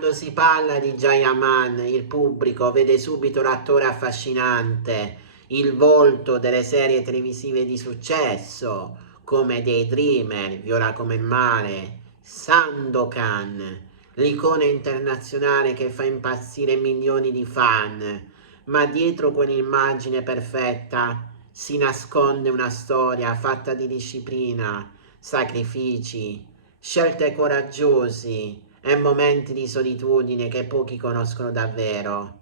Quando si parla di Jayaman, il pubblico vede subito l'attore affascinante, il volto delle serie televisive di successo, come Daydreamer, Viola come il mare, Sandokan, l'icona internazionale che fa impazzire milioni di fan, ma dietro quell'immagine perfetta si nasconde una storia fatta di disciplina, sacrifici, scelte coraggiose e momenti di solitudine che pochi conoscono davvero.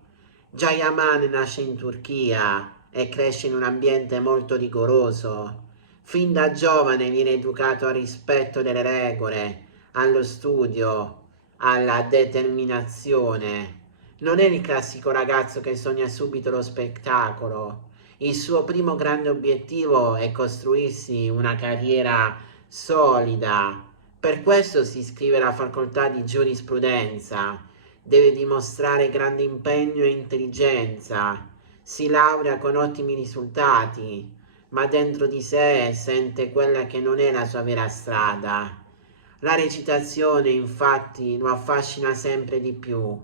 Jayaman nasce in Turchia e cresce in un ambiente molto rigoroso. Fin da giovane viene educato al rispetto delle regole, allo studio, alla determinazione. Non è il classico ragazzo che sogna subito lo spettacolo. Il suo primo grande obiettivo è costruirsi una carriera solida. Per questo si iscrive alla facoltà di giurisprudenza. Deve dimostrare grande impegno e intelligenza. Si laurea con ottimi risultati, ma dentro di sé sente quella che non è la sua vera strada. La recitazione, infatti, lo affascina sempre di più.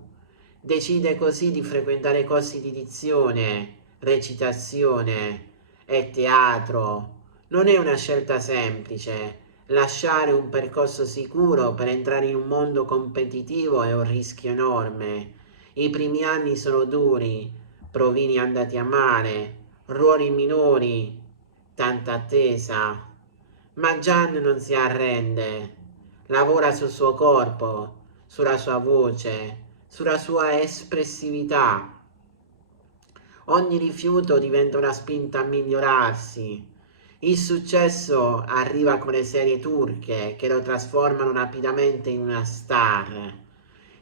Decide così di frequentare corsi di dizione, recitazione e teatro. Non è una scelta semplice. Lasciare un percorso sicuro per entrare in un mondo competitivo è un rischio enorme. I primi anni sono duri, provini andati a male, ruoli minori, tanta attesa. Ma Gian non si arrende. Lavora sul suo corpo, sulla sua voce, sulla sua espressività. Ogni rifiuto diventa una spinta a migliorarsi. Il successo arriva con le serie turche che lo trasformano rapidamente in una star.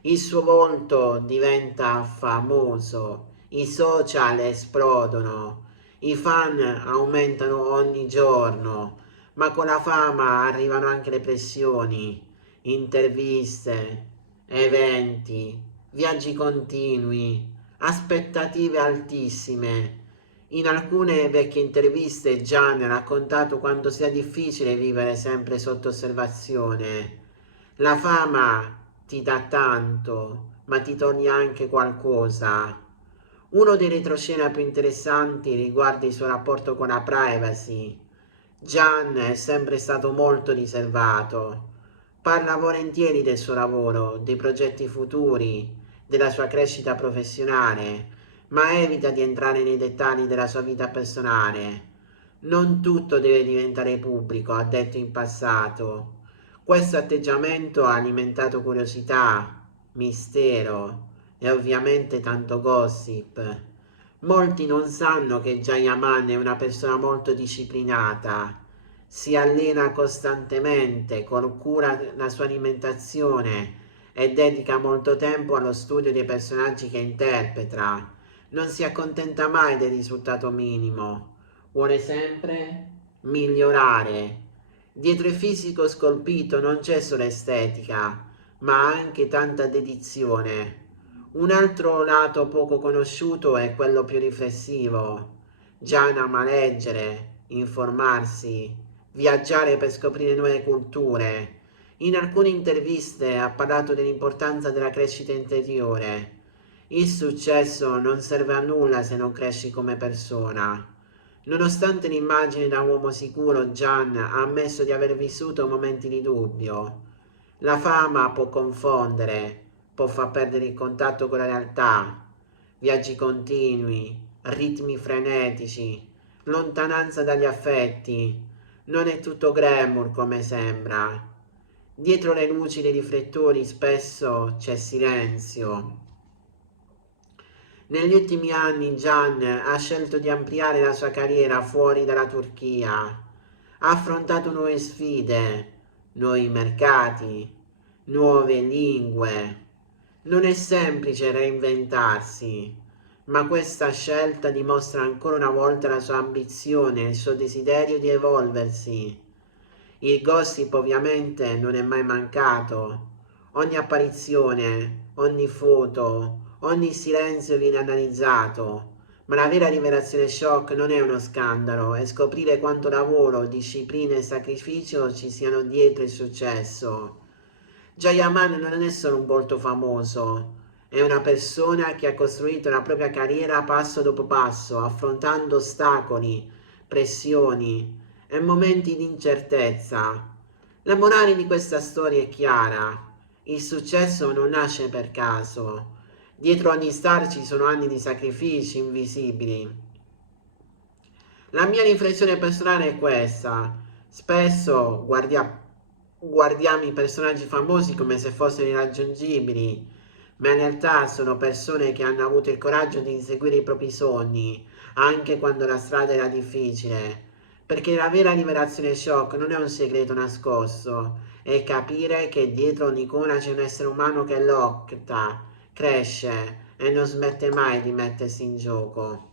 Il suo volto diventa famoso, i social esplodono, i fan aumentano ogni giorno, ma con la fama arrivano anche le pressioni, interviste, eventi, viaggi continui, aspettative altissime. In alcune vecchie interviste Gian ha raccontato quanto sia difficile vivere sempre sotto osservazione. La fama ti dà tanto, ma ti toglie anche qualcosa. Uno dei retroscena più interessanti riguarda il suo rapporto con la privacy. Gian è sempre stato molto riservato. Parla volentieri del suo lavoro, dei progetti futuri, della sua crescita professionale, ma evita di entrare nei dettagli della sua vita personale. Non tutto deve diventare pubblico, ha detto in passato. Questo atteggiamento ha alimentato curiosità, mistero e ovviamente tanto gossip. Molti non sanno che Jayaman è una persona molto disciplinata. Si allena costantemente, cura la sua alimentazione e dedica molto tempo allo studio dei personaggi che interpreta. Non si accontenta mai del risultato minimo. Vuole sempre migliorare. Dietro il fisico scolpito non c'è solo estetica, ma anche tanta dedizione. Un altro lato poco conosciuto è quello più riflessivo. Gian ama leggere, informarsi, viaggiare per scoprire nuove culture. In alcune interviste ha parlato dell'importanza della crescita interiore. Il successo non serve a nulla se non cresci come persona. Nonostante l'immagine da uomo sicuro, Gian ha ammesso di aver vissuto momenti di dubbio. La fama può confondere, può far perdere il contatto con la realtà. Viaggi continui, ritmi frenetici, lontananza dagli affetti. Non è tutto glamour come sembra. Dietro le luci dei riflettori spesso c'è silenzio. Negli ultimi anni Gian ha scelto di ampliare la sua carriera fuori dalla Turchia. Ha affrontato nuove sfide, nuovi mercati, nuove lingue. Non è semplice reinventarsi, ma questa scelta dimostra ancora una volta la sua ambizione e il suo desiderio di evolversi. Il gossip ovviamente non è mai mancato. Ogni apparizione, ogni foto, ogni silenzio viene analizzato. Ma la vera rivelazione shock non è uno scandalo, è scoprire quanto lavoro, disciplina e sacrificio ci siano dietro il successo. Jayaman non è solo un volto famoso, è una persona che ha costruito la propria carriera passo dopo passo, affrontando ostacoli, pressioni e momenti di incertezza. La morale di questa storia è chiara. Il successo non nasce per caso. Dietro ogni star ci sono anni di sacrifici invisibili. La mia riflessione personale è questa. Spesso guardiamo i personaggi famosi come se fossero irraggiungibili, ma in realtà sono persone che hanno avuto il coraggio di inseguire i propri sogni, anche quando la strada era difficile. Perché la vera liberazione shock non è un segreto nascosto, è capire che dietro ogni icona c'è un essere umano che lotta, cresce e non smette mai di mettersi in gioco.